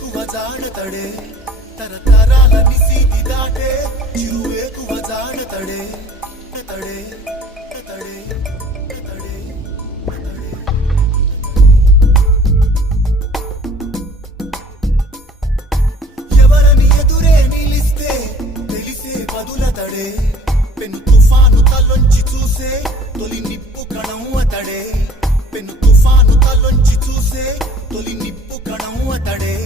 చిరువేకువ జాడతడే తరతరాల నిసీది దాటే చిరువేకువ జాడతడే తడే తడే తడే తడే ఎవరని ఎదురే నిలిస్తే తెలిసే బదులతడే పెను తుఫాను తలొంచి చూసే తొలి నిప్పు కణం అతడే పెను తుఫాను తలొంచి చూసే తొలి నిప్పు కణం అతడే